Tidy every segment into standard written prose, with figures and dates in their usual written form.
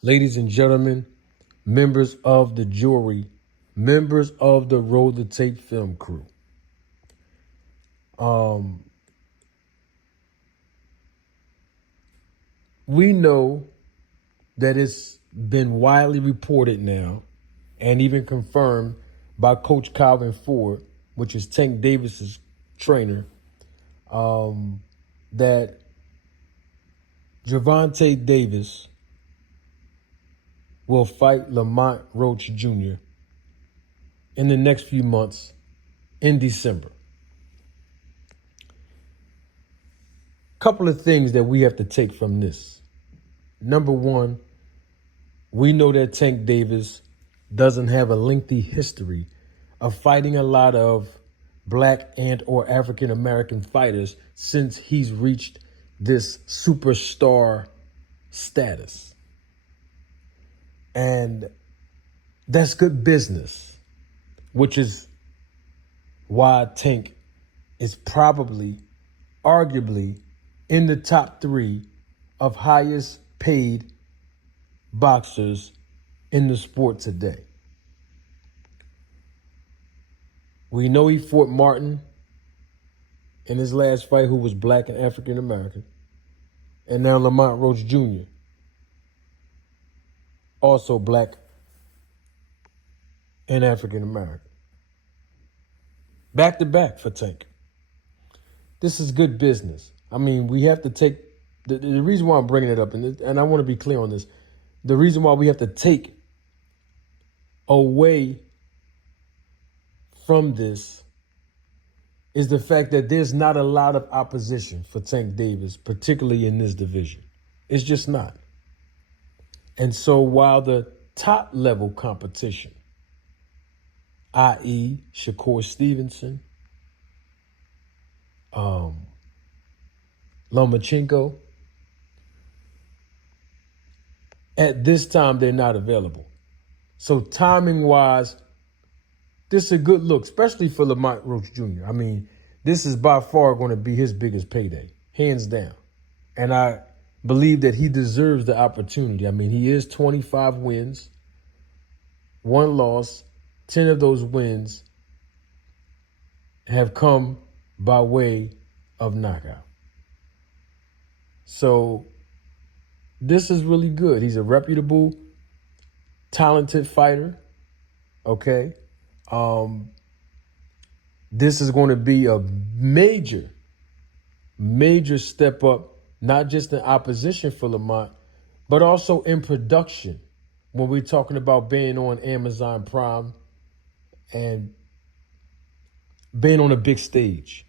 Ladies and gentlemen, members of the jury, members of the Roll the Tape film crew. We know that it's been widely reported now and even confirmed by Coach Calvin Ford, which is Tank Davis's trainer, that Gervonta Davis will fight Lamont Roach Jr. in the next few months in December. Couple of things that we have to take from this. Number one, we know that Tank Davis doesn't have a lengthy history of fighting a lot of Black and or African American fighters since he's reached this superstar status. And that's good business, which is why Tank is probably, arguably, in the top 3 of highest paid boxers in the sport today. We know he fought Martin in his last fight, who was Black and African American, and now Lamont Roach Jr., also Black and African American. Back to back for Tank. This is good business. I mean, we have to take, the reason why I'm bringing it up, and I want to be clear on this, the reason why we have to take away from this is the fact that there's not a lot of opposition for Tank Davis, particularly in this division. It's just not. And so while the top level competition, i.e. Shakur Stevenson, Lomachenko, at this time, they're not available. So timing-wise, this is a good look, especially for Lamont Roach Jr. I mean, this is by far going to be his biggest payday, hands down. And I believe that he deserves the opportunity. I mean, he is 25 wins, 1 loss. 10 of those wins have come by way of knockout. So this is really good. He's a reputable, talented fighter. Okay. This is going to be a major step up, not just in opposition for Lamont, but also in production when we're talking about being on Amazon Prime and being on a big stage.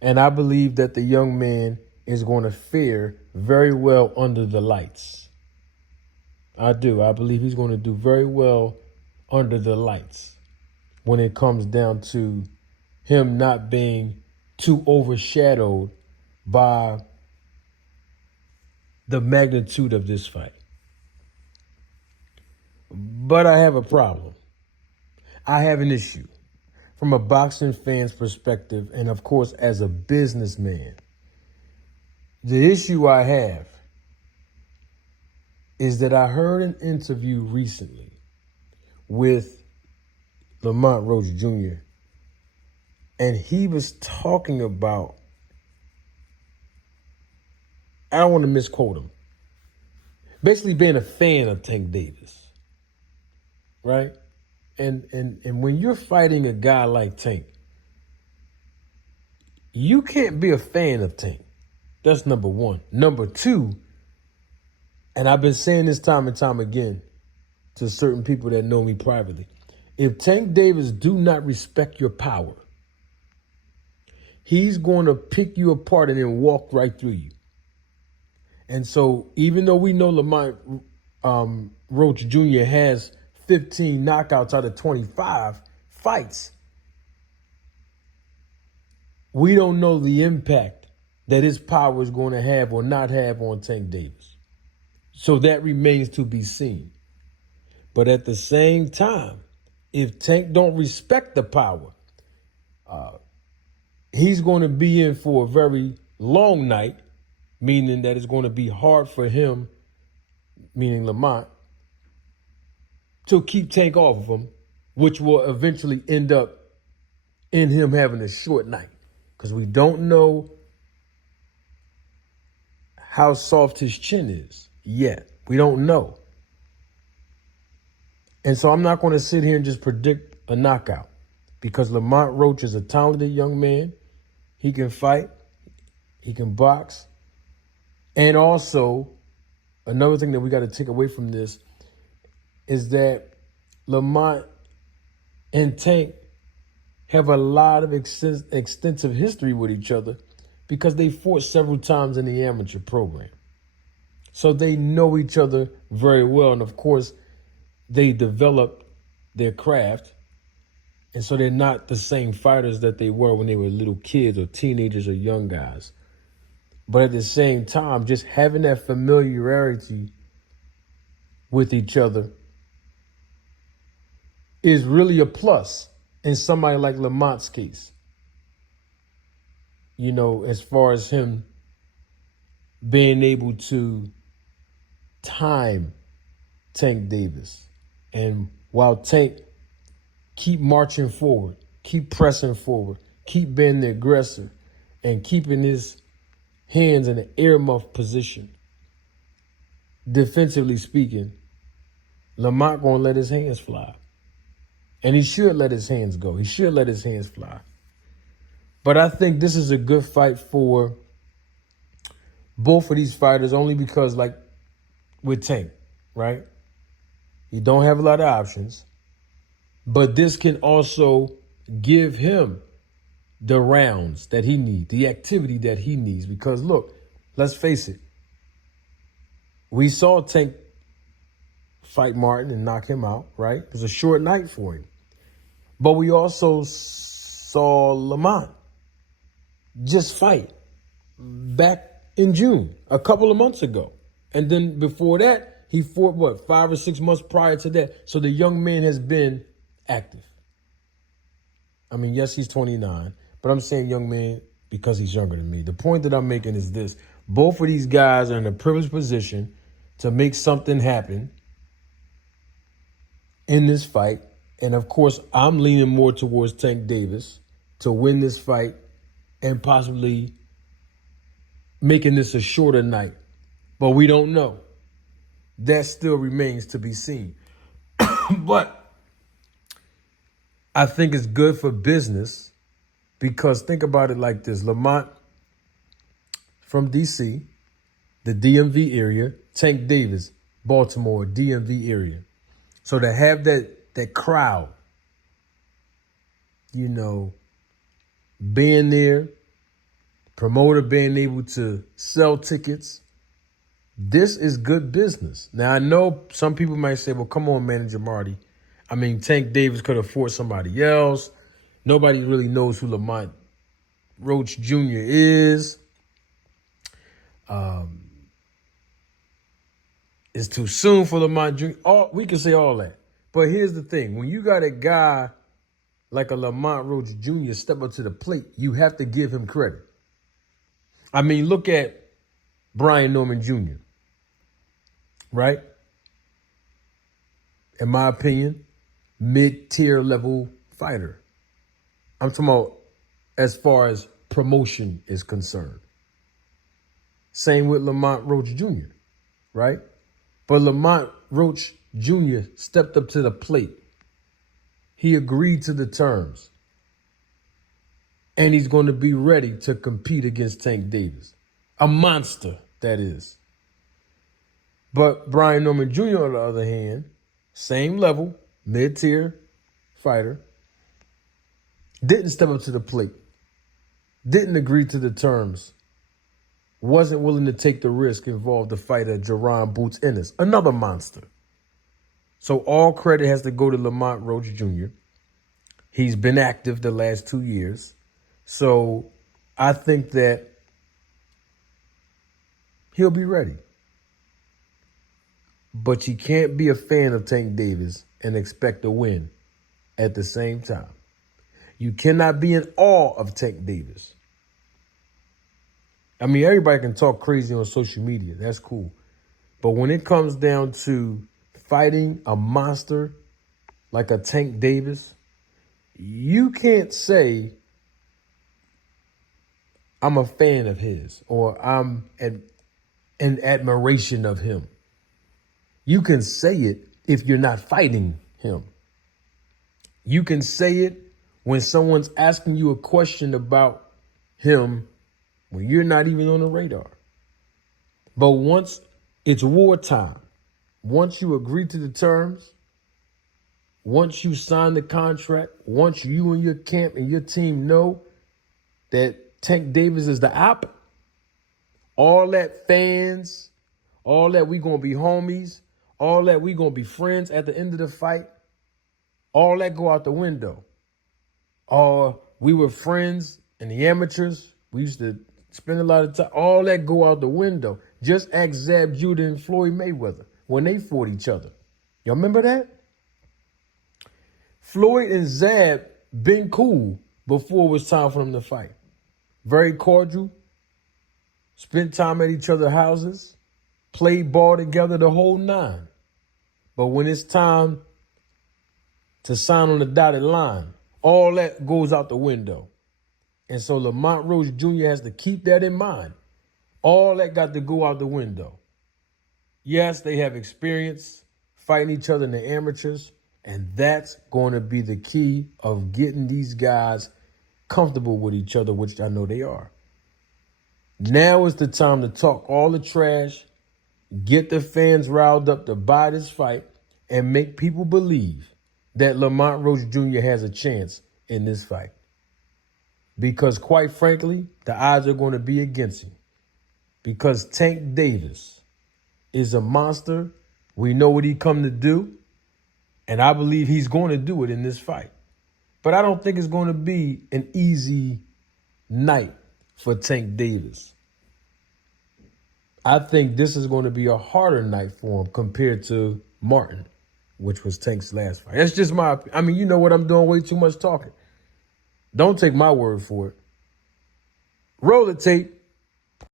And I believe that the young man is going to fare very well under the lights. I do. I believe he's going to do very well under the lights when it comes down to him not being too overshadowed by the magnitude of this fight. But I have a problem. I have an issue from a boxing fan's perspective, and of course, as a businessman. The issue I have is that I heard an interview recently with Lamont Roach Jr., and he was talking about, I don't want to misquote him, basically being a fan of Tank Davis, right? And when you're fighting a guy like Tank, you can't be a fan of Tank. That's number one. Number two, and I've been saying this time and time again to certain people that know me privately, if Tank Davis do not respect your power, he's going to pick you apart and then walk right through you. And so even though we know Lamont Roach Jr. has 15 knockouts out of 25 fights, we don't know the impact that his power is going to have or not have on Tank Davis. So that remains to be seen. But at the same time, if Tank don't respect the power, he's going to be in for a very long night, meaning that it's going to be hard for him, meaning Lamont, to keep Tank off of him, which will eventually end up in him having a short night. Because we don't know how soft his chin is yet. We don't know. And so I'm not going to sit here and just predict a knockout, because Lamont Roach is a talented young man. He can fight. He can box. And also, another thing that we got to take away from this is that Lamont and Tank have a lot of extensive history with each other, because they fought several times in the amateur program. So they know each other very well. And of course, they developed their craft. And so they're not the same fighters that they were when they were little kids or teenagers or young guys. But at the same time, just having that familiarity with each other is really a plus in somebody like Lamont's case. You know, as far as him being able to time Tank Davis. And while Tank keep marching forward, keep pressing forward, keep being the aggressor, and keeping his hands in an earmuff position, defensively speaking, Lamont gonna let his hands fly. And he should let his hands go. He should let his hands fly. But I think this is a good fight for both of these fighters, only because, like with Tank, right? You don't have a lot of options. But this can also give him the rounds that he needs, the activity that he needs. Because look, let's face it. We saw Tank fight Martin and knock him out, right? It was a short night for him. But we also saw Lamont just fight back in June, a couple of months ago. And then before that, he fought, 5 or 6 months prior to that. So the young man has been active. I mean, yes, he's 29, but I'm saying young man because he's younger than me. The point that I'm making is this. Both of these guys are in a privileged position to make something happen in this fight. And of course, I'm leaning more towards Tank Davis to win this fight and possibly making this a shorter night. But we don't know. That still remains to be seen. But I think it's good for business, because think about it like this. Lamont from D.C., the DMV area, Tank Davis, Baltimore, DMV area. So to have that crowd, you know, being there, promoter being able to sell tickets, this is good business. Now, I know some people might say, well, come on, Manager Marty. I mean, Tank Davis could have fought somebody else. Nobody really knows who Lamont Roach Jr. is. It's too soon for Lamont Jr. We can say all that. But here's the thing. When you got a guy like a Lamont Roach Jr. step up to the plate, you have to give him credit. I mean, look at Brian Norman Jr., right? In my opinion, mid-tier level fighter. I'm talking about as far as promotion is concerned. Same with Lamont Roach Jr., right? But Lamont Roach Jr. stepped up to the plate. He agreed to the terms. And he's going to be ready to compete against Tank Davis. A monster, that is. But Brian Norman Jr., on the other hand, same level, mid-tier fighter, didn't step up to the plate, didn't agree to the terms, wasn't willing to take the risk involved to fight a Jerron Boots Ennis, another monster. So all credit has to go to Lamont Roach Jr. He's been active the last 2 years. So I think that he'll be ready. But you can't be a fan of Tank Davis and expect to win at the same time. You cannot be in awe of Tank Davis. I mean, everybody can talk crazy on social media. That's cool. But when it comes down to fighting a monster like a Tank Davis, you can't say I'm a fan of his or I'm in admiration of him. You can say it if you're not fighting him. You can say it when someone's asking you a question about him when you're not even on the radar. But once it's wartime, once you agree to the terms, once you sign the contract, once you and your camp and your team know that Tank Davis is the op, all that fans, all that we gonna be homies, all that we gonna be friends at the end of the fight, all that go out the window. Or we were friends in the amateurs. We used to spend a lot of time. All that go out the window. Just ask Zab Judah and Floyd Mayweather when they fought each other. Y'all remember that? Floyd and Zab been cool before it was time for them to fight. Very cordial. Spent time at each other's houses. Played ball together the whole nine. But when it's time to sign on the dotted line, all that goes out the window. And so Lamont Roach Jr. has to keep that in mind. All that got to go out the window. Yes, they have experience fighting each other in the amateurs, and that's going to be the key of getting these guys comfortable with each other, which I know they are. Now is the time to talk all the trash, get the fans riled up to buy this fight, and make people believe that Lamont Roach Jr. has a chance in this fight. Because quite frankly, the odds are going to be against him. Because Tank Davis is a monster. We know what he come to do. And I believe he's going to do it in this fight. But I don't think it's going to be an easy night for Tank Davis. I think this is going to be a harder night for him compared to Martin, which was Tank's last fight. That's just my opinion. I mean, you know what I'm doing, way too much talking. Don't take my word for it. Roll the tape.